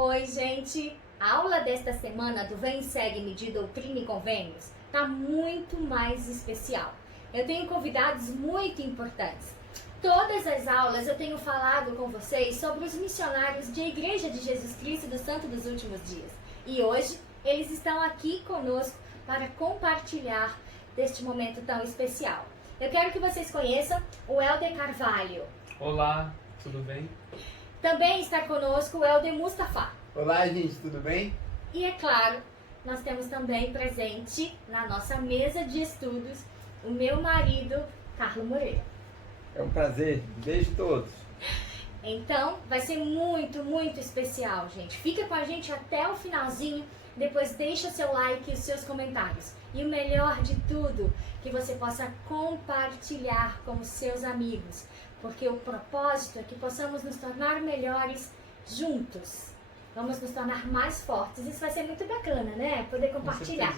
Oi, gente! A aula desta semana do Vem Segue-me de Doutrina e Convênios está muito mais especial. Eu tenho convidados muito importantes. Todas as aulas eu tenho falado com vocês sobre os missionários de Igreja de Jesus Cristo do Santo dos Últimos Dias. E hoje eles estão aqui conosco para compartilhar deste momento tão especial. Eu quero que vocês conheçam o Helder Carvalho. Olá, tudo bem? Também está conosco o Helder Mustafa. Olá, gente, tudo bem? E é claro, nós temos também presente na nossa mesa de estudos o meu marido, Carlos Moreira. É um prazer, beijo a todos. Então, vai ser muito, muito especial, gente. Fica com a gente até o finalzinho, depois deixa seu like e os seus comentários. E o melhor de tudo, que você possa compartilhar com os seus amigos, porque o propósito é que possamos nos tornar melhores juntos. Vamos nos tornar mais fortes. Isso vai ser muito bacana, né? Poder compartilhar.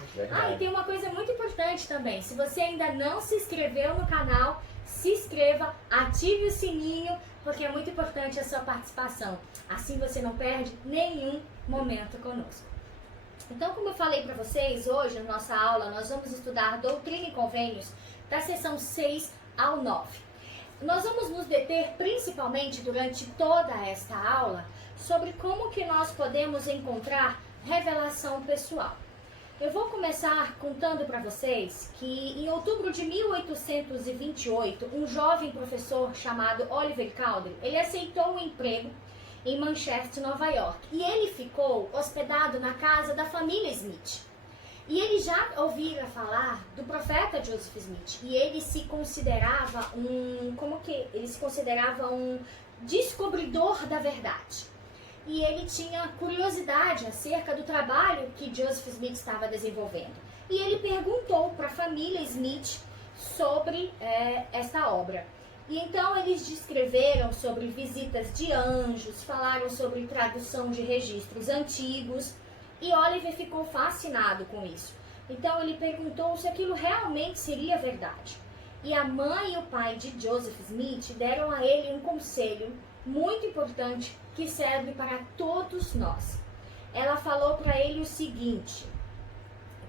E tem uma coisa muito importante também. Se você ainda não se inscreveu no canal, se inscreva, ative o sininho, porque é muito importante a sua participação. Assim você não perde nenhum momento conosco. Então, como eu falei para vocês, hoje na nossa aula nós vamos estudar Doutrina e Convênios da seção 6 ao 9. Nós vamos nos deter principalmente durante toda esta aula sobre como que nós podemos encontrar revelação pessoal. Eu vou começar contando para vocês que em outubro de 1828, um jovem professor chamado Oliver Cowdery, ele aceitou um emprego em Manchester, Nova York, e ele ficou hospedado na casa da família Smith. E ele já ouvira falar do profeta Joseph Smith, e ele se considerava um descobridor da verdade. E ele tinha curiosidade acerca do trabalho que Joseph Smith estava desenvolvendo. E ele perguntou para a família Smith sobre esta obra. E então eles descreveram sobre visitas de anjos, falaram sobre tradução de registros antigos, e Oliver ficou fascinado com isso. Então ele perguntou se aquilo realmente seria verdade. E a mãe e o pai de Joseph Smith deram a ele um conselho muito importante que serve para todos nós. Ela falou para ele o seguinte,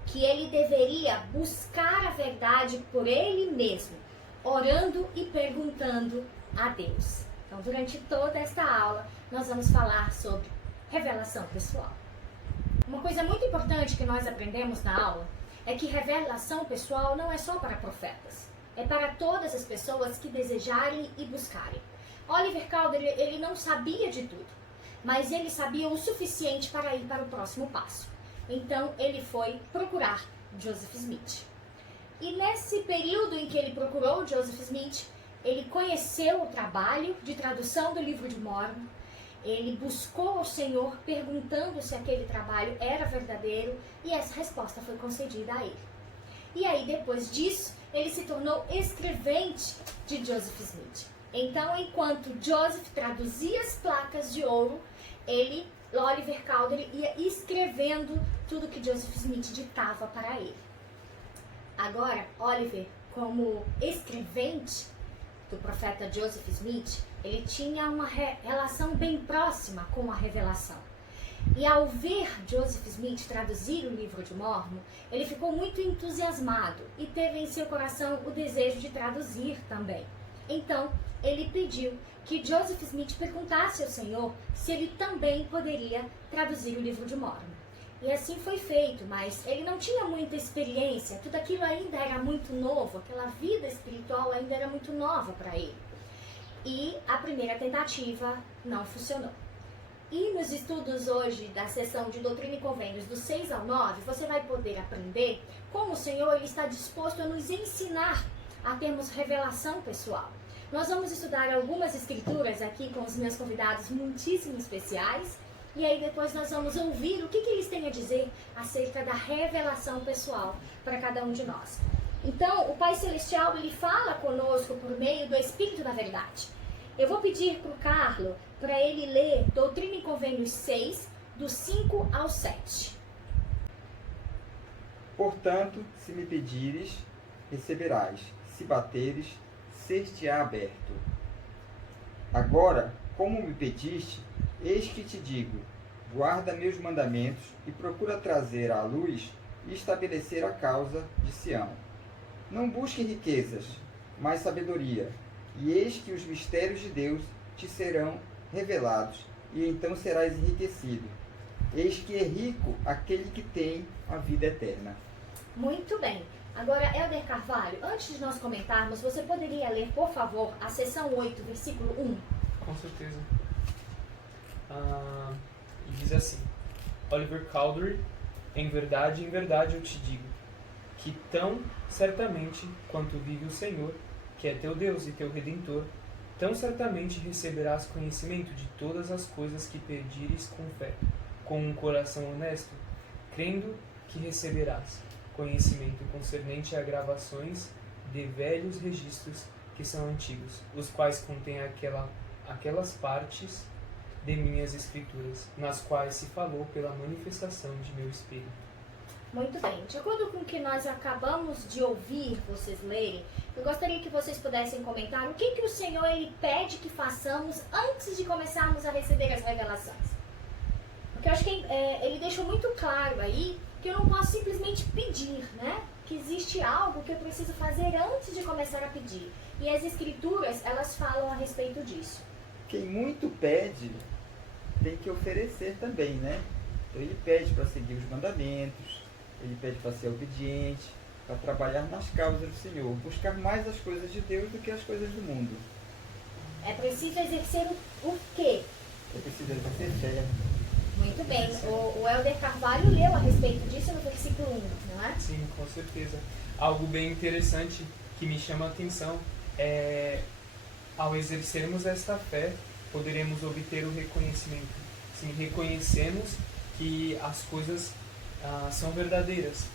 que ele deveria buscar a verdade por ele mesmo, orando e perguntando a Deus. Então, durante toda esta aula, nós vamos falar sobre revelação pessoal. Uma coisa muito importante que nós aprendemos na aula é que revelação pessoal não é só para profetas, é para todas as pessoas que desejarem e buscarem. Oliver Cowdery, ele não sabia de tudo, mas ele sabia o suficiente para ir para o próximo passo. Então, ele foi procurar Joseph Smith. E nesse período em que ele procurou Joseph Smith, ele conheceu o trabalho de tradução do livro de Mórmon, ele buscou ao Senhor perguntando se aquele trabalho era verdadeiro, e essa resposta foi concedida a ele. E aí, depois disso, ele se tornou escrevente de Joseph Smith. Então, enquanto Joseph traduzia as placas de ouro, Oliver Cowdery, ia escrevendo tudo que Joseph Smith ditava para ele. Agora, Oliver, como escrevente do profeta Joseph Smith, ele tinha uma relação bem próxima com a revelação. E ao ver Joseph Smith traduzir o livro de Mórmon, ele ficou muito entusiasmado e teve em seu coração o desejo de traduzir também. Então, ele pediu que Joseph Smith perguntasse ao Senhor se ele também poderia traduzir o livro de Mórmon. E assim foi feito, mas ele não tinha muita experiência, tudo aquilo ainda era muito novo, aquela vida espiritual ainda era muito nova para ele. E a primeira tentativa não funcionou. E nos estudos hoje da sessão de Doutrina e Convênios do 6 ao 9, você vai poder aprender como o Senhor ele está disposto a nos ensinar a termos revelação pessoal. Nós vamos estudar algumas escrituras aqui com os meus convidados muitíssimo especiais, e aí depois nós vamos ouvir o que eles têm a dizer acerca da revelação pessoal para cada um de nós. Então, o Pai Celestial, ele fala conosco por meio do Espírito da Verdade. Eu vou pedir para o Carlos, para ele ler Doutrina e Convênios 6, do 5 ao 7. Portanto, se me pedires, receberás. Se bateres, ser-te-á aberto. Agora, como me pediste, eis que te digo, guarda meus mandamentos e procura trazer à luz e estabelecer a causa de Sião. Não busque riquezas, mas sabedoria, e eis que os mistérios de Deus te serão revelados, e então serás enriquecido. Eis que é rico aquele que tem a vida eterna. Muito bem. Agora, Helder Carvalho, antes de nós comentarmos, você poderia ler, por favor, a seção 8, versículo 1? Com certeza. E diz assim: Oliver Cowdery, em verdade eu te digo, que tão certamente quanto vive o Senhor, que é teu Deus e teu Redentor, tão certamente receberás conhecimento de todas as coisas que pedires com fé, com um coração honesto, crendo que receberás conhecimento concernente a gravações de velhos registros que são antigos, os quais contêm aquelas partes de minhas escrituras, nas quais se falou pela manifestação de meu Espírito. Muito bem. De acordo com o que nós acabamos de ouvir vocês lerem, eu gostaria que vocês pudessem comentar o que o Senhor ele pede que façamos antes de começarmos a receber as revelações. Porque eu acho que ele deixou muito claro aí que eu não posso simplesmente pedir, né? Que existe algo que eu preciso fazer antes de começar a pedir. E as Escrituras, elas falam a respeito disso. Quem muito pede, tem que oferecer também, né? Então ele pede para seguir os mandamentos, ele pede para ser obediente, para trabalhar nas causas do Senhor, buscar mais as coisas de Deus do que as coisas do mundo. É preciso exercer o quê? É preciso exercer fé. Muito bem. O Helder Carvalho leu a respeito disso no versículo 1, não é? Sim, com certeza. Algo bem interessante que me chama a atenção é, ao exercermos esta fé, poderemos obter o reconhecimento. Sim, reconhecemos que as coisas são verdadeiras.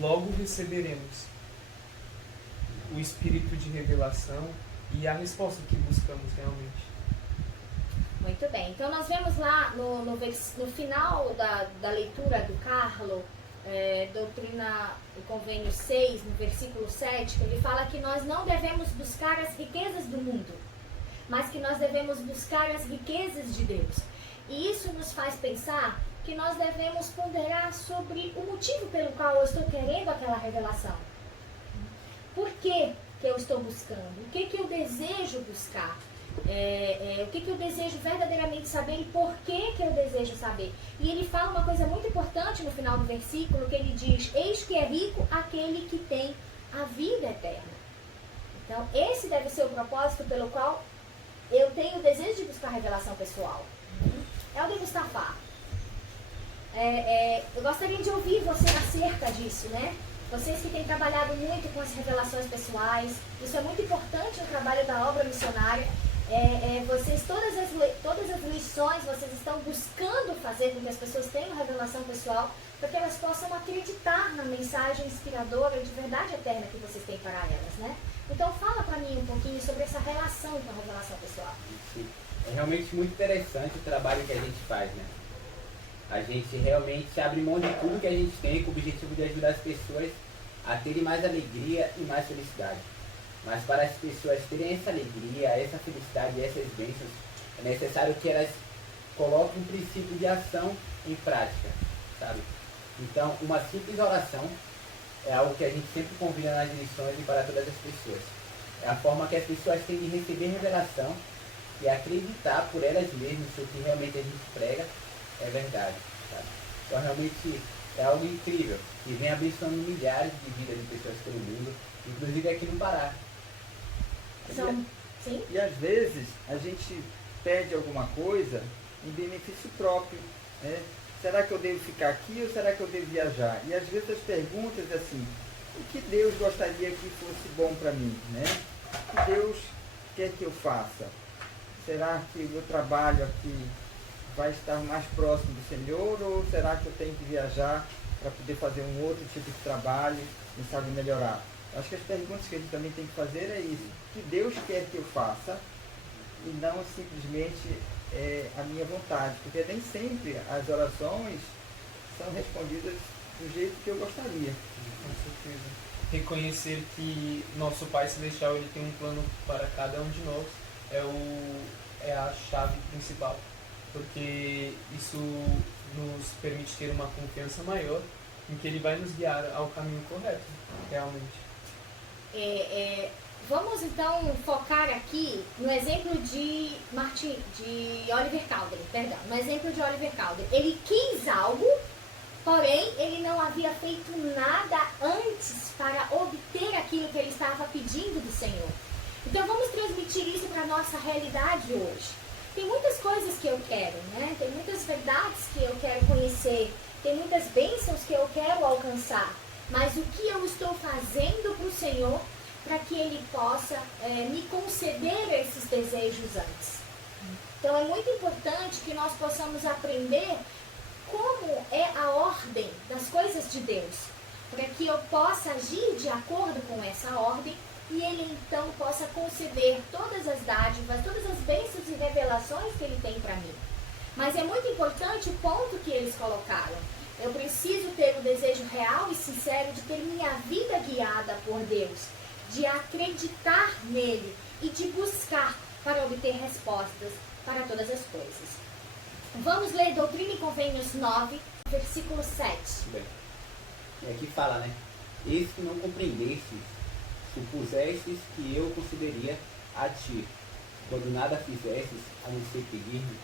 Logo receberemos o espírito de revelação e a resposta que buscamos realmente. Muito bem. Então nós vemos lá no final da leitura do Carlo, Doutrina e Convênio 6, no versículo 7, que ele fala que nós não devemos buscar as riquezas do mundo, mas que nós devemos buscar as riquezas de Deus. E isso nos faz pensar que nós devemos ponderar sobre o motivo pelo qual eu estou querendo aquela revelação. Por que eu estou buscando? O que eu desejo buscar? O que eu desejo verdadeiramente saber e por que eu desejo saber. E ele fala uma coisa muito importante no final do versículo, que ele diz: eis que é rico aquele que tem a vida eterna. Então esse deve ser o propósito pelo qual eu tenho o desejo de buscar revelação pessoal. Helder Mustafa, eu gostaria de ouvir você acerca disso, né? Vocês que têm trabalhado muito com as revelações pessoais, isso é muito importante no trabalho da obra missionária. Vocês, todas as lições, vocês estão buscando fazer com que as pessoas tenham revelação pessoal, para que elas possam acreditar na mensagem inspiradora de verdade eterna que vocês têm para elas, né? Então fala para mim um pouquinho sobre essa relação com a revelação pessoal. Sim. É realmente muito interessante o trabalho que a gente faz, né? A gente realmente abre mão de tudo que a gente tem com o objetivo de ajudar as pessoas a terem mais alegria e mais felicidade. Mas para as pessoas terem essa alegria, essa felicidade e essas bênçãos, é necessário que elas coloquem um princípio de ação em prática, sabe? Então, uma simples oração é algo que a gente sempre convida nas lições e para todas as pessoas. É a forma que as pessoas têm de receber revelação e acreditar por elas mesmas se o que realmente a gente prega é verdade, sabe? Então, realmente é algo incrível e vem abençoando milhares de vidas de pessoas pelo mundo, inclusive aqui no Pará. Sim? E às vezes a gente pede alguma coisa em benefício próprio, né? Será que eu devo ficar aqui ou será que eu devo viajar? E às vezes as perguntas assim: o que Deus gostaria que fosse bom para mim, né? O que Deus quer que eu faça? Será que o meu trabalho aqui vai estar mais próximo do Senhor ou será que eu tenho que viajar para poder fazer um outro tipo de trabalho e sabe melhorar? Acho que as perguntas que a gente também tem que fazer é isso: o que Deus quer que eu faça e não simplesmente a minha vontade, porque nem sempre as orações são respondidas do jeito que eu gostaria. Com certeza. Reconhecer que nosso Pai Celestial ele tem um plano para cada um de nós é a chave principal. porque isso nos permite ter uma confiança maior em que ele vai nos guiar ao caminho correto, realmente. Vamos então focar aqui no exemplo de Oliver Cowdery, no exemplo de Oliver Cowdery. Ele quis algo, porém ele não havia feito nada antes para obter aquilo que ele estava pedindo do Senhor. Então vamos transmitir isso para a nossa realidade hoje. Tem muitas coisas que eu quero, né? Tem muitas verdades que eu quero conhecer, tem muitas bênçãos que eu quero alcançar, mas o que eu estou fazendo para o Senhor para que Ele possa me conceder esses desejos antes? Então é muito importante que nós possamos aprender como é a ordem das coisas de Deus, para que eu possa agir de acordo com essa ordem e Ele então possa conceder todas as dádivas, todas as bênçãos e revelações que Ele tem para mim. Mas é muito importante o ponto que eles colocaram. Eu preciso ter o desejo real e sincero de ter minha vida guiada por Deus, de acreditar nele e de buscar para obter respostas para todas as coisas. Vamos ler Doutrina e Convênios 9, versículo 7. Bem, e aqui fala, né? Eis que não compreendestes, supusestes que eu concederia a ti, quando nada fizestes, a não ser pedir-me.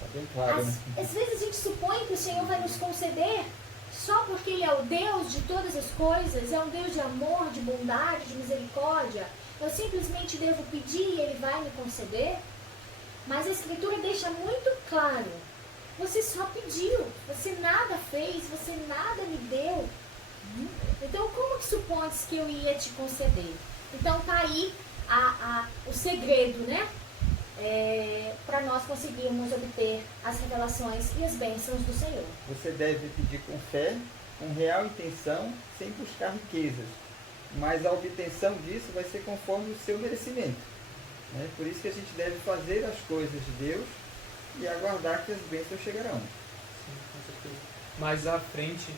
Tá bem claro, né? Às vezes a gente supõe que o Senhor vai nos conceder só porque Ele é o Deus de todas as coisas, é um Deus de amor, de bondade, de misericórdia. Eu simplesmente devo pedir e Ele vai me conceder? Mas a Escritura deixa muito claro, você só pediu, você nada fez, você nada me deu. Então como que supões que eu ia te conceder? Então tá aí o segredo, né? Para nós conseguirmos obter as revelações e as bênçãos do Senhor. Você deve pedir com fé, com real intenção, sem buscar riquezas. Mas a obtenção disso vai ser conforme o seu merecimento. Né? Por isso que a gente deve fazer as coisas de Deus e aguardar que as bênçãos chegarão. Sim, com certeza. Mais à frente,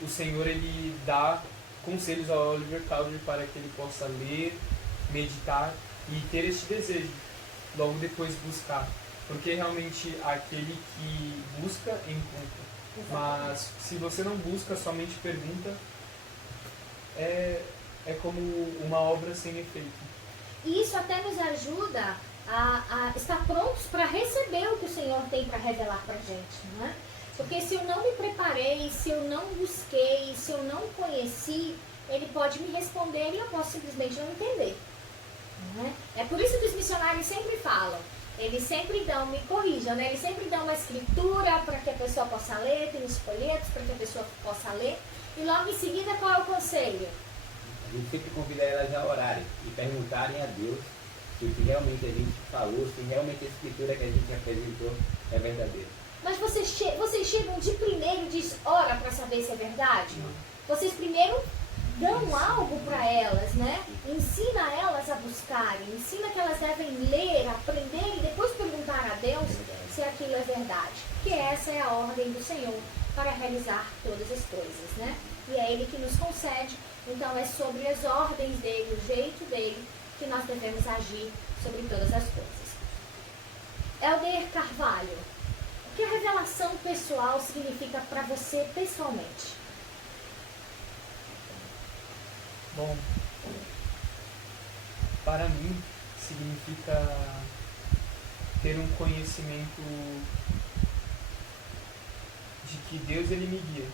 o Senhor ele dá conselhos ao Oliver Cowdery para que ele possa ler, meditar e ter este desejo. Logo depois buscar. Porque realmente aquele que busca, encontra. Mas se você não busca, somente pergunta, é como uma obra sem efeito. E isso até nos ajuda a estar prontos para receber o que o Senhor tem para revelar para a gente, não é? Porque se eu não me preparei, se eu não busquei, se eu não conheci, Ele pode me responder e eu posso simplesmente não entender. É por isso que os missionários sempre falam, eles sempre dão, me corrijam, né? Eles sempre dão uma escritura para que a pessoa possa ler, tem os folhetos para que a pessoa possa ler, e logo em seguida qual é o conselho? A gente sempre convida elas a orarem e perguntarem a Deus se o que realmente a gente falou, se realmente a escritura que a gente apresentou é verdadeira. Mas vocês chegam de primeiro e dizem, ora para saber se é verdade? Vocês primeiro dão algo para elas, né? Ensina elas a buscarem, ensina que elas devem ler, aprender e depois perguntar a Deus se aquilo é verdade. Porque essa é a ordem do Senhor para realizar todas as coisas, né? E é Ele que nos concede, então é sobre as ordens dele, o jeito dele, que nós devemos agir sobre todas as coisas. Helder Carvalho, o que a revelação pessoal significa para você pessoalmente? Bom, para mim significa ter um conhecimento de que Deus ele me guia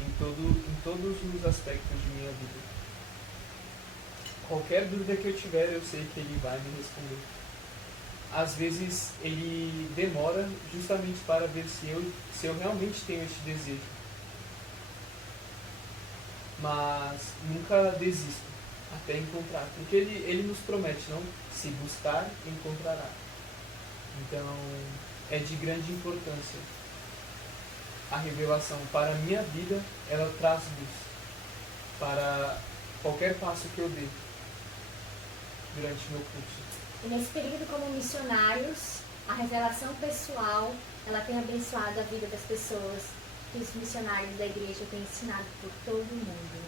em todos os aspectos de minha vida. Qualquer dúvida que eu tiver, eu sei que Ele vai me responder. Às vezes Ele demora justamente para ver se eu realmente tenho este desejo. Mas nunca desisto até encontrar, porque ele nos promete, não? Se buscar, encontrará. Então, é de grande importância. A revelação para a minha vida, ela traz luz para qualquer passo que eu dê durante o meu curso. E nesse período como missionários, a revelação pessoal, ela tem abençoado a vida das pessoas que os missionários da igreja têm ensinado por todo o mundo.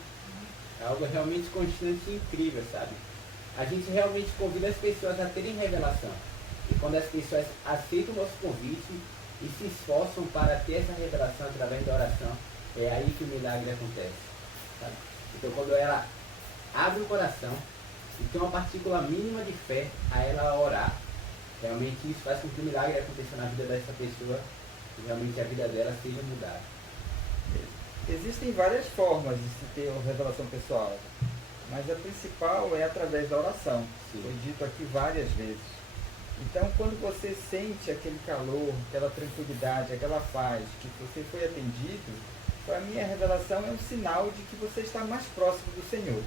É algo realmente constante e incrível, sabe? A gente realmente convida as pessoas a terem revelação. E quando as pessoas aceitam o nosso convite e se esforçam para ter essa revelação através da oração, é aí que o milagre acontece. Sabe? Então quando ela abre o coração e tem uma partícula mínima de fé a ela orar, realmente isso faz com que o milagre aconteça na vida dessa pessoa e realmente a vida dela seja mudada. Existem várias formas de se ter uma revelação pessoal, mas a principal é através da oração. Sim. Foi dito aqui várias vezes. Então, quando você sente aquele calor, aquela tranquilidade, aquela paz, que você foi atendido, para mim a revelação é um sinal de que você está mais próximo do Senhor.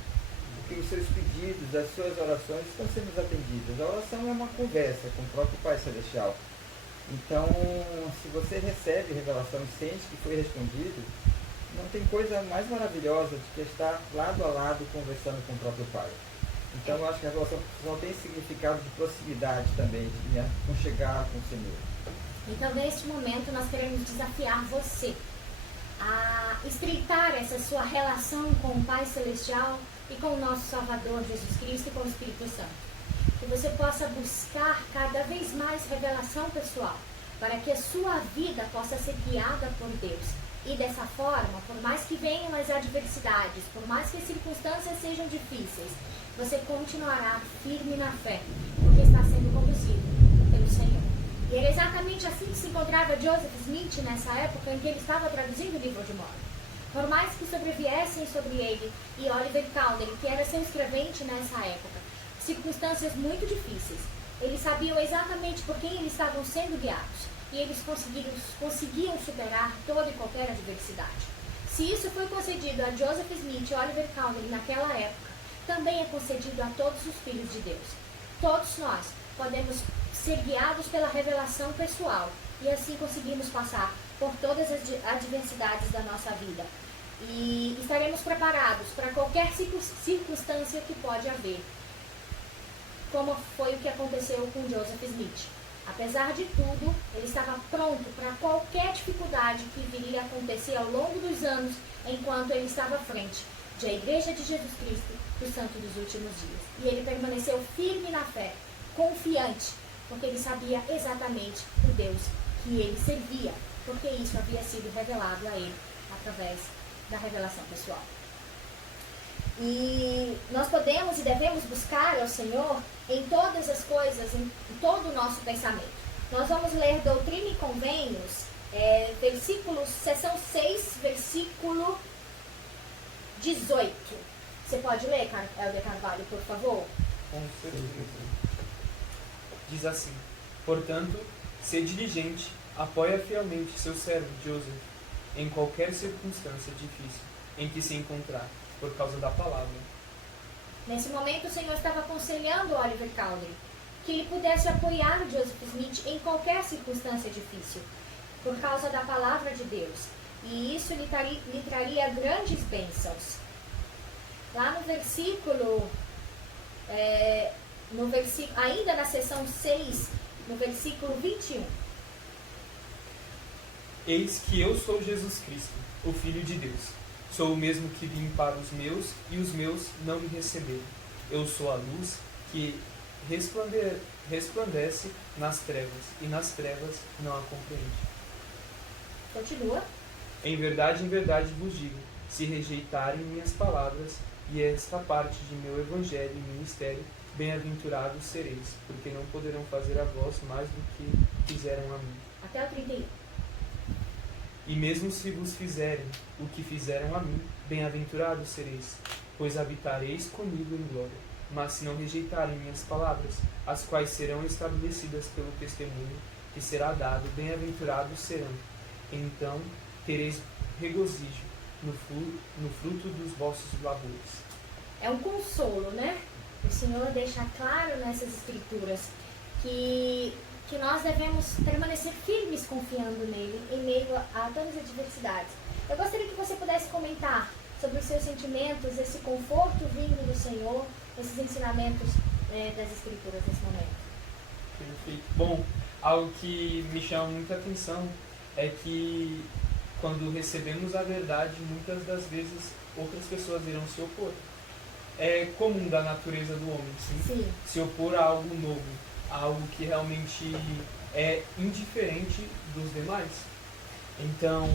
Porque os seus pedidos, as suas orações estão sendo atendidas. A oração é uma conversa com o próprio Pai Celestial. Então, se você recebe revelação e sente que foi respondido, não tem coisa mais maravilhosa do que estar lado a lado conversando com o próprio Pai. Então, eu acho que a revelação pessoal tem significado de proximidade também, de me aconchegar com o Senhor. Então, neste momento, nós queremos desafiar você a estreitar essa sua relação com o Pai Celestial e com o nosso Salvador Jesus Cristo e com o Espírito Santo. Que você possa buscar cada vez mais revelação pessoal, para que a sua vida possa ser guiada por Deus. E dessa forma, por mais que venham as adversidades, por mais que as circunstâncias sejam difíceis, você continuará firme na fé, porque está sendo conduzido pelo Senhor. E era exatamente assim que se encontrava Joseph Smith nessa época em que ele estava traduzindo o livro de Mórmon. Por mais que sobreviessem sobre ele e Oliver Cowdery, que era seu escrevente nessa época, circunstâncias muito difíceis, eles sabiam exatamente por quem eles estavam sendo guiados. E eles conseguiam superar toda e qualquer adversidade. Se isso foi concedido a Joseph Smith e Oliver Cowdery naquela época, também é concedido a todos os filhos de Deus. Todos nós podemos ser guiados pela revelação pessoal e assim conseguimos passar por todas as adversidades da nossa vida. E estaremos preparados para qualquer circunstância que pode haver, como foi o que aconteceu com Joseph Smith. Apesar de tudo, ele estava pronto para qualquer dificuldade que viria a acontecer ao longo dos anos, enquanto ele estava à frente da Igreja de Jesus Cristo, do Santo dos Últimos Dias. E ele permaneceu firme na fé, confiante, porque ele sabia exatamente o Deus que ele servia, porque isso havia sido revelado a ele através da revelação pessoal. E nós podemos e devemos buscar ao Senhor em todas as coisas, em todo o nosso pensamento. Nós vamos ler Doutrina e Convênios, seção 6, versículo 18. Você pode ler, Helder Carvalho, por favor? Com certeza. Diz assim: portanto, ser diligente, apoia fielmente seu servo Joseph em qualquer circunstância difícil em que se encontrar, por causa da palavra. Nesse momento, o Senhor estava aconselhando Oliver Cowdery que ele pudesse apoiar Joseph Smith em qualquer circunstância difícil, por causa da palavra de Deus. E isso lhe traria grandes bênçãos. Lá no versículo, ainda na seção 6, no versículo 21. Eis que eu sou Jesus Cristo, o Filho de Deus. Sou o mesmo que vim para os meus, e os meus não me receberam. Eu sou a luz que resplandece nas trevas, e nas trevas não a compreende. Continua. Em verdade vos digo, se rejeitarem minhas palavras e esta parte de meu evangelho e ministério, bem-aventurados sereis, porque não poderão fazer a vós mais do que fizeram a mim. Até o 31. E mesmo se vos fizerem o que fizeram a mim, bem-aventurados sereis, pois habitareis comigo em glória. Mas se não rejeitarem minhas palavras, as quais serão estabelecidas pelo testemunho que será dado, bem-aventurados serão. Então tereis regozijo no fruto dos vossos labores. É um consolo, né? O Senhor deixa claro nessas escrituras que nós devemos permanecer firmes confiando nele em meio a todas as adversidades. Eu gostaria que você pudesse comentar sobre os seus sentimentos, esse conforto vindo do Senhor, esses ensinamentos das escrituras nesse momento. Perfeito. Bom, algo que me chama muita atenção é que quando recebemos a verdade, muitas das vezes outras pessoas irão se opor. É comum da natureza do homem, sim, Sim. se opor a algo novo, algo que realmente é indiferente dos demais. Então,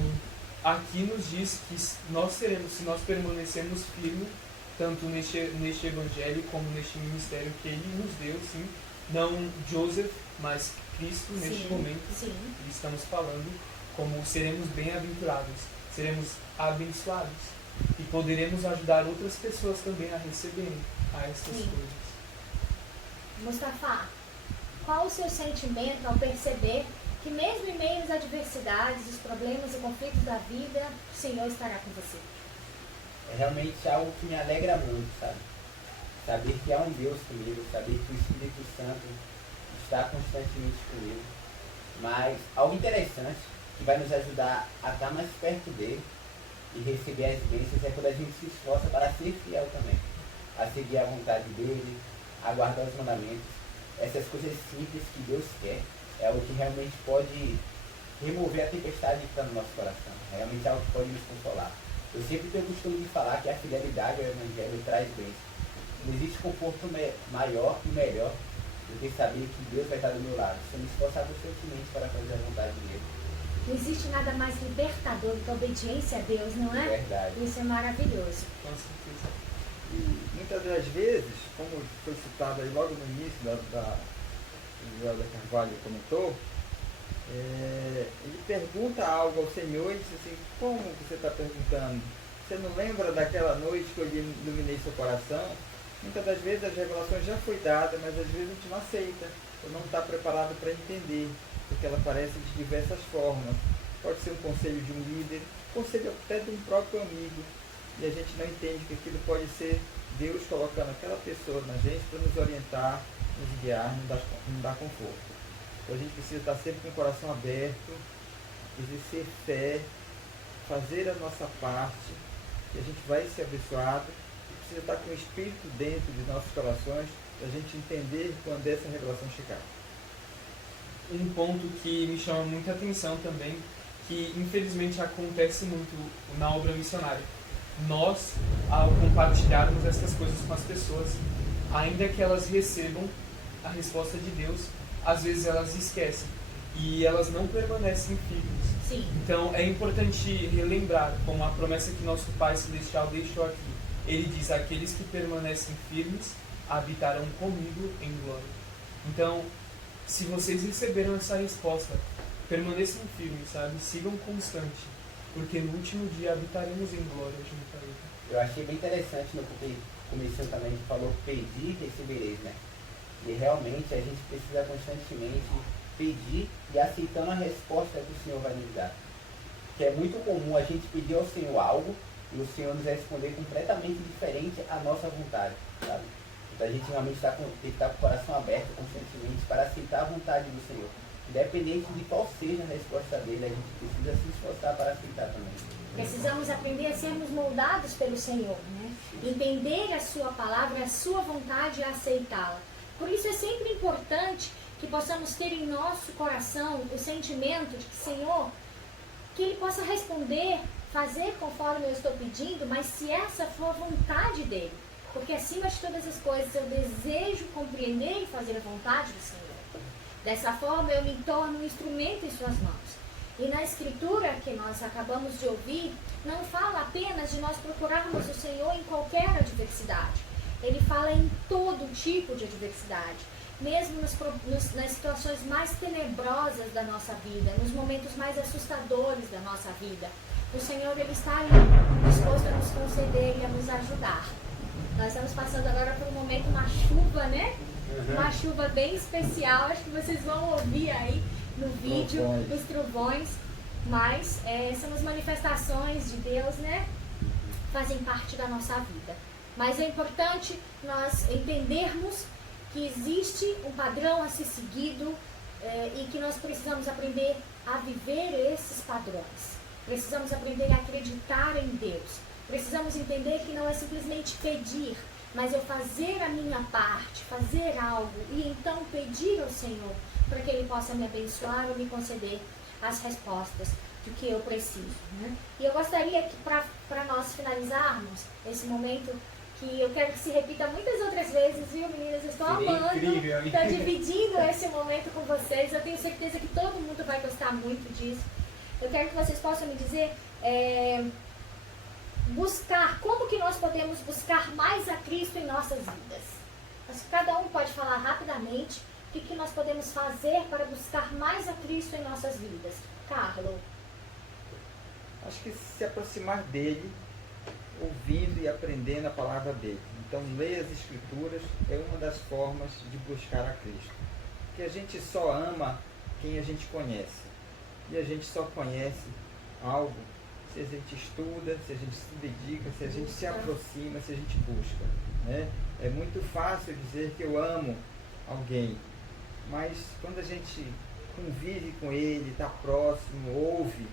aqui nos diz que nós seremos, se nós permanecermos firmes, tanto neste evangelho como neste ministério que ele nos deu, sim, não Joseph, mas Cristo neste momento, e estamos falando como seremos bem-aventurados, seremos abençoados e poderemos ajudar outras pessoas também a receberem a essas coisas. Mustafa, qual o seu sentimento ao perceber que mesmo em meio às adversidades, os problemas e conflitos da vida, o Senhor estará com você? É realmente algo que me alegra muito, sabe? Saber que há um Deus comigo, saber que o Espírito Santo está constantemente comigo. Mas algo interessante que vai nos ajudar a estar mais perto dele e receber as bênçãos é quando a gente se esforça para ser fiel também, a seguir a vontade dele, a guardar os mandamentos. Essas coisas simples que Deus quer é algo que realmente pode remover a tempestade que está no nosso coração. Realmente é algo que pode nos consolar. Eu sempre tenho o costume de falar que a fidelidade ao Evangelho traz bênçãos. Não existe conforto maior e melhor do que saber que Deus vai estar do meu lado, se eu me esforçar constantemente para fazer a vontade dele. Não existe nada mais libertador do que a obediência a Deus, não é? Verdade. Isso é maravilhoso. Com certeza. E muitas das vezes, como foi citado aí logo no início o Helder Carvalho comentou, ele pergunta algo ao Senhor e diz assim: como você está perguntando? Você não lembra daquela noite que eu iluminei seu coração? Muitas das vezes as revelações já foi dada, mas às vezes a gente não aceita, ou não está preparado para entender, porque ela aparece de diversas formas. Pode ser um conselho de um líder, conselho até de um próprio amigo, e a gente não entende que aquilo pode ser Deus colocando aquela pessoa na gente para nos orientar, nos guiar, nos dar conforto. Então a gente precisa estar sempre com o coração aberto, exercer fé, fazer a nossa parte, que a gente vai ser abençoado, e precisa estar com o Espírito dentro de nossos corações, para a gente entender quando essa revelação chegar. Um ponto que me chama muita atenção também, que infelizmente acontece muito na obra missionária. Nós, ao compartilharmos essas coisas com as pessoas, ainda que elas recebam a resposta de Deus, às vezes elas esquecem e elas não permanecem firmes. Sim. Então é importante relembrar, como a promessa que nosso Pai Celestial deixou aqui. Ele diz: aqueles que permanecem firmes habitarão comigo em glória. Então, se vocês receberam essa resposta, permaneçam firmes, sabe? Sigam constante, porque no último dia habitaremos em glória junto a Ele. Eu achei bem interessante no comecinho também que falou pedir e recebereis, né? E realmente a gente precisa constantemente pedir e aceitando a resposta que o Senhor vai nos dar. Que é muito comum a gente pedir ao Senhor algo e o Senhor nos responder completamente diferente à nossa vontade, sabe? Então a gente realmente tem que estar com o coração aberto constantemente para aceitar a vontade do Senhor. Independente de qual seja a resposta dele, a gente precisa se esforçar para aceitar também. Precisamos aprender a sermos moldados pelo Senhor, né? Entender a sua palavra, a sua vontade e aceitá-la. Por isso é sempre importante que possamos ter em nosso coração o sentimento de que, Senhor, que Ele possa responder, fazer conforme eu estou pedindo, mas se essa for a vontade dEle. Porque acima de todas as coisas eu desejo compreender e fazer a vontade do Senhor. Dessa forma eu me torno um instrumento em suas mãos. E na escritura que nós acabamos de ouvir, não fala apenas de nós procurarmos o Senhor em qualquer adversidade. Ele fala em todo tipo de adversidade. Mesmo nas situações mais tenebrosas da nossa vida, nos momentos mais assustadores da nossa vida. O Senhor, Ele está ali, disposto a nos conceder e a nos ajudar. Nós estamos passando agora por um momento, uma chuva, né? Uma chuva bem especial, acho que vocês vão ouvir aí no vídeo, os trovões, mas são as manifestações de Deus, né? Fazem parte da nossa vida. Mas é importante nós entendermos que existe um padrão a ser seguido e que nós precisamos aprender a viver esses padrões. Precisamos aprender a acreditar em Deus. Precisamos entender que não é simplesmente pedir, mas eu fazer a minha parte, fazer algo e então pedir ao Senhor para que Ele possa me abençoar ou me conceder as respostas do que eu preciso, né? E eu gostaria que para nós finalizarmos esse momento que eu quero que se repita muitas outras vezes, viu, meninas? Eu estou Seria amando incrível, hein? estar dividindo esse momento com vocês. Eu tenho certeza que todo mundo vai gostar muito disso. Eu quero que vocês possam me dizer, buscar, como que nós podemos buscar mais a Cristo em nossas vidas? Acho que cada um pode falar rapidamente o que nós podemos fazer para buscar mais a Cristo em nossas vidas. Carlos. Acho que se aproximar dele, ouvindo e aprendendo a palavra dele. Então, ler as Escrituras é uma das formas de buscar a Cristo. Porque a gente só ama quem a gente conhece. E a gente só conhece algo se a gente estuda, se a gente se dedica, se a gente se aproxima, se a gente busca. Né? É muito fácil dizer que eu amo alguém, mas quando a gente convive com ele, está próximo, ouve,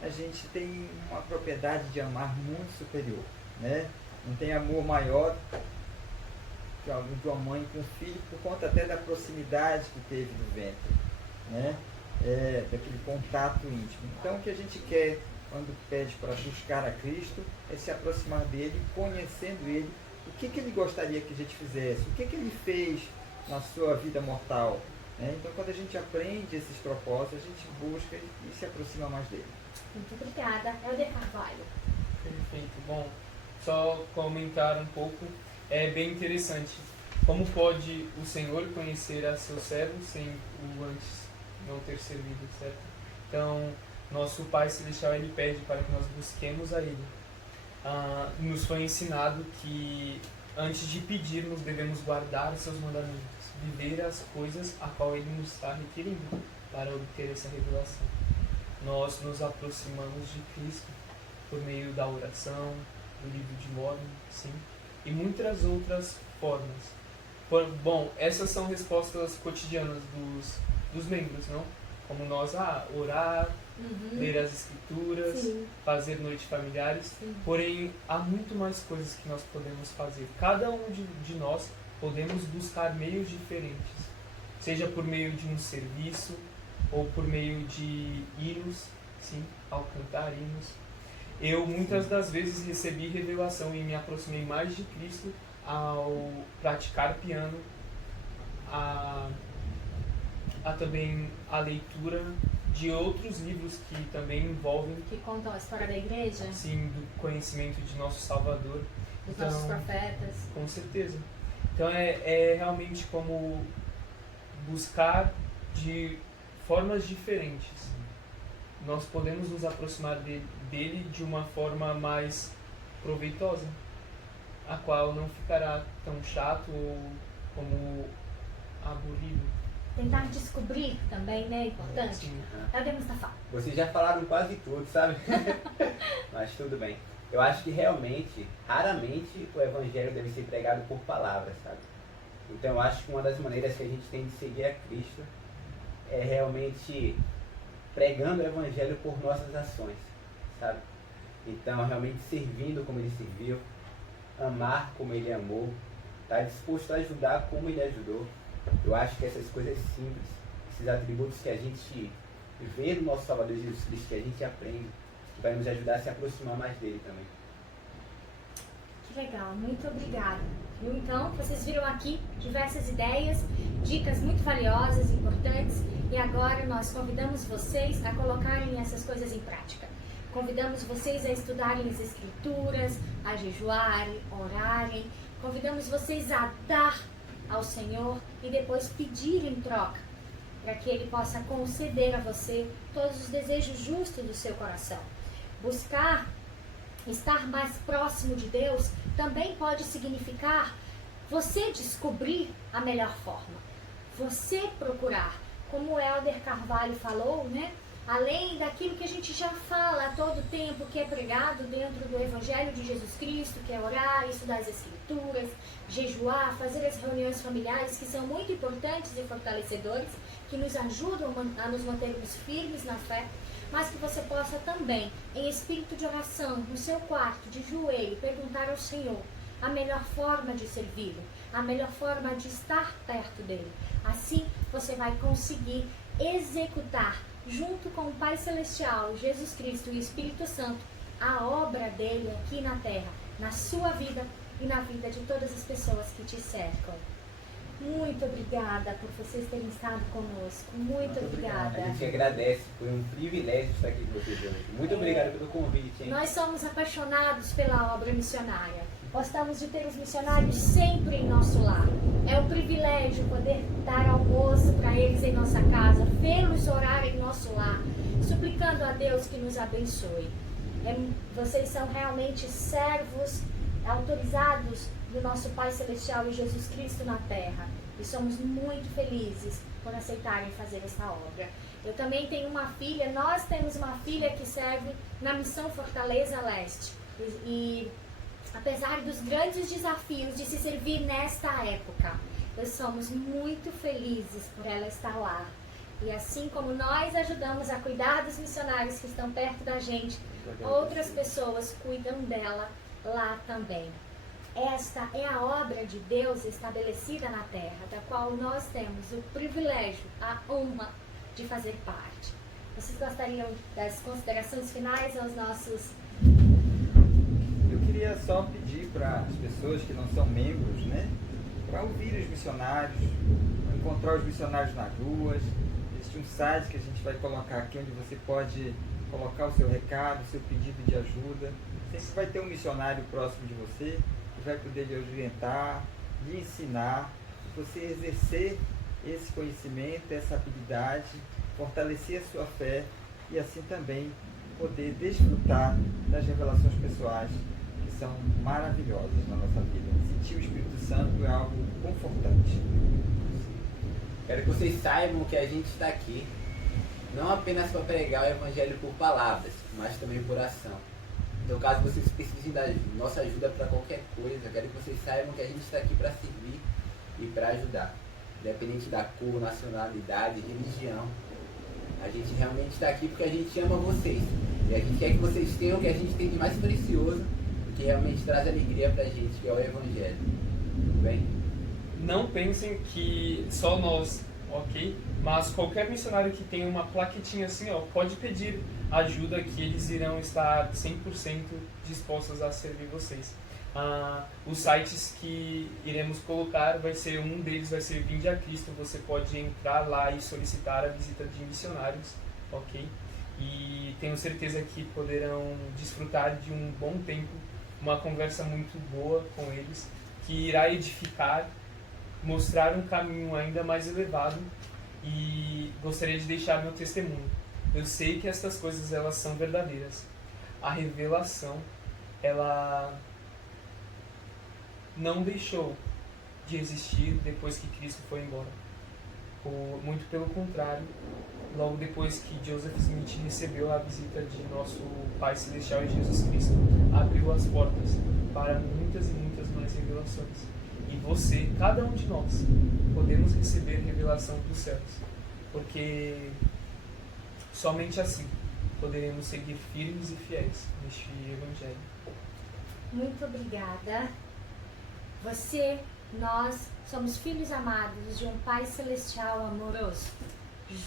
a gente tem uma propriedade de amar muito superior. Né? Não tem amor maior que de uma mãe com um filho, por conta até da proximidade que teve no ventre. Né? Daquele contato íntimo. Então, o que a gente quer quando pede para buscar a Cristo é se aproximar dele, conhecendo ele, o que ele gostaria que a gente fizesse, o que ele fez na sua vida mortal. Né? Então, quando a gente aprende esses propósitos, a gente busca e se aproxima mais dele. Muito obrigada. Helder Carvalho. Perfeito. Bom, só comentar um pouco, é bem interessante. Como pode o Senhor conhecer a seu servo sem o antes não ter servido, certo? Então, nosso Pai Celestial, Ele pede para que nós busquemos a Ele. Nos foi ensinado que antes de pedirmos, devemos guardar seus mandamentos, viver as coisas a qual Ele nos está requerindo para obter essa revelação. Nós nos aproximamos de Cristo por meio da oração, do livro de Mórmon, sim, e muitas outras formas. Bom, essas são respostas cotidianas dos membros, não? Como nós, orar, ler as Escrituras, sim, fazer noites familiares. Sim. Porém, há muito mais coisas que nós podemos fazer. Cada um de nós podemos buscar meios diferentes, seja por meio de um serviço ou por meio de hinos, sim, ao cantar hinos. Eu muitas das vezes recebi revelação e me aproximei mais de Cristo ao praticar piano, a também a leitura de outros livros que também envolvem... Que contam a história da igreja? Sim, do conhecimento de nosso Salvador. Dos nossos profetas. Com certeza. Então é realmente como buscar de formas diferentes. Nós podemos nos aproximar dele de uma forma mais proveitosa, a qual não ficará tão chato ou como aburrido. Tentar descobrir também, né? É importante. Sim. Helder Mustafa. Vocês já falaram quase tudo, sabe? Mas tudo bem. Eu acho que realmente, raramente, o evangelho deve ser pregado por palavras, sabe? Então eu acho que uma das maneiras que a gente tem de seguir a Cristo é realmente pregando o evangelho por nossas ações, sabe? Então realmente servindo como ele serviu, amar como ele amou, estar disposto a ajudar como ele ajudou. Eu acho que essas coisas simples, esses atributos que a gente vê no nosso Salvador Jesus Cristo, que a gente aprende, que vai nos ajudar a se aproximar mais dele também. Que legal, muito obrigada. Viu? Então, vocês viram aqui diversas ideias, dicas muito valiosas, importantes, e agora nós convidamos vocês a colocarem essas coisas em prática. Convidamos vocês a estudarem as Escrituras, a jejuarem, orarem. Convidamos vocês a dar ao Senhor e depois pedir em troca, para que Ele possa conceder a você todos os desejos justos do seu coração. Buscar estar mais próximo de Deus também pode significar você descobrir a melhor forma, você procurar, como o Helder Carvalho falou, né? Além daquilo que a gente já fala a todo tempo, que é pregado dentro do Evangelho de Jesus Cristo, que é orar, estudar as Escrituras, jejuar, fazer as reuniões familiares, que são muito importantes e fortalecedores, que nos ajudam a nos mantermos firmes na fé, mas que você possa também, em espírito de oração, no seu quarto, de joelho, perguntar ao Senhor a melhor forma de servi-lo, a melhor forma de estar perto dele. Assim, você vai conseguir executar, junto com o Pai Celestial, Jesus Cristo e o Espírito Santo, a obra dele aqui na terra, na sua vida, e na vida de todas as pessoas que te cercam. Muito obrigada por vocês terem estado conosco. Muito obrigada. A gente agradece, foi um privilégio estar aqui com vocês hoje. Muito obrigado pelo convite, hein? Nós somos apaixonados pela obra missionária. Gostamos de ter os missionários sempre em nosso lar. É um privilégio poder dar almoço para eles em nossa casa, vê-los orar em nosso lar, suplicando a Deus que nos abençoe. Vocês são realmente servos autorizados do nosso Pai Celestial e Jesus Cristo na terra. E somos muito felizes por aceitarem fazer esta obra. Eu também tenho uma filha, nós temos uma filha que serve na Missão Fortaleza Leste. E apesar dos grandes desafios de se servir nesta época, nós somos muito felizes por ela estar lá. E assim como nós ajudamos a cuidar dos missionários que estão perto da gente, outras pessoas cuidam dela lá também. Esta é a obra de Deus estabelecida na terra, da qual nós temos o privilégio, a honra de fazer parte. Vocês gostariam das considerações finais aos nossos... Eu queria só pedir para as pessoas que não são membros, né, para ouvir os missionários, encontrar os missionários nas ruas. Existe um site que a gente vai colocar aqui onde você pode colocar o seu recado, o seu pedido de ajuda. Sempre vai ter um missionário próximo de você que vai poder lhe orientar, lhe ensinar, você exercer esse conhecimento, essa habilidade, fortalecer a sua fé e assim também poder desfrutar das revelações pessoais que são maravilhosas na nossa vida. Sentir o Espírito Santo é algo confortante. Quero que vocês saibam que a gente está aqui não apenas para pregar o Evangelho por palavras, mas também por ação. Então, caso vocês precisem da nossa ajuda para qualquer coisa, quero que vocês saibam que a gente está aqui para servir e para ajudar. Independente da cor, nacionalidade, religião. A gente realmente está aqui porque a gente ama vocês. E a gente quer que vocês tenham o que a gente tem de mais precioso, que realmente traz alegria para a gente, que é o Evangelho. Tudo bem? Não pensem que só nós, ok? Mas qualquer missionário que tenha uma plaquetinha assim, ó, pode pedir ajuda que eles irão estar 100% dispostos a servir vocês. Os sites que iremos colocar, um deles vai ser Vinde a Cristo. Você pode entrar lá e solicitar a visita de missionários, ok? E tenho certeza que poderão desfrutar de um bom tempo, uma conversa muito boa com eles, que irá edificar, mostrar um caminho ainda mais elevado. E gostaria de deixar meu testemunho. Eu sei que essas coisas elas são verdadeiras. A revelação, ela não deixou de existir depois que Cristo foi embora. Muito pelo contrário, logo depois que Joseph Smith recebeu a visita de nosso Pai Celestial e Jesus Cristo, abriu as portas para muitas e muitas mais revelações. E você, cada um de nós, podemos receber revelação dos céus, porque somente assim poderemos seguir firmes e fiéis neste Evangelho. Muito obrigada. Você, nós, somos filhos amados de um Pai Celestial amoroso,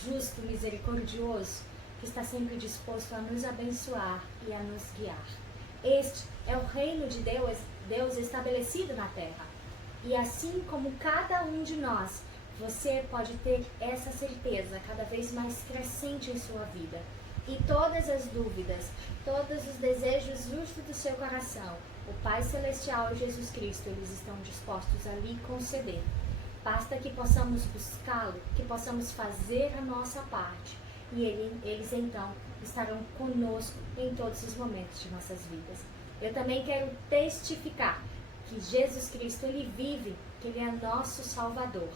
justo, misericordioso, que está sempre disposto a nos abençoar e a nos guiar. Este é o reino de Deus estabelecido na terra. E assim como cada um de nós, você pode ter essa certeza cada vez mais crescente em sua vida. E todas as dúvidas, todos os desejos justos do seu coração, o Pai Celestial e Jesus Cristo, eles estão dispostos a lhe conceder. Basta que possamos buscá-lo, que possamos fazer a nossa parte. E eles então estarão conosco em todos os momentos de nossas vidas. Eu também quero testificar que Jesus Cristo, Ele vive, que Ele é nosso Salvador.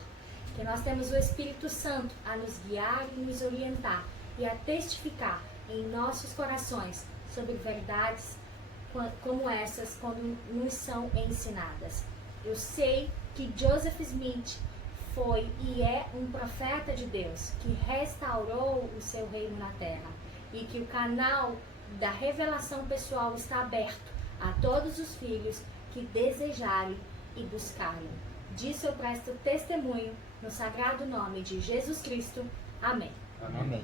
Que nós temos o Espírito Santo a nos guiar e nos orientar e a testificar em nossos corações sobre verdades como essas quando nos são ensinadas. Eu sei que Joseph Smith foi e é um profeta de Deus que restaurou o seu reino na terra e que o canal da revelação pessoal está aberto a todos os filhos que desejarem e buscarem. Disso eu presto testemunho no sagrado nome de Jesus Cristo. Amém. Amém.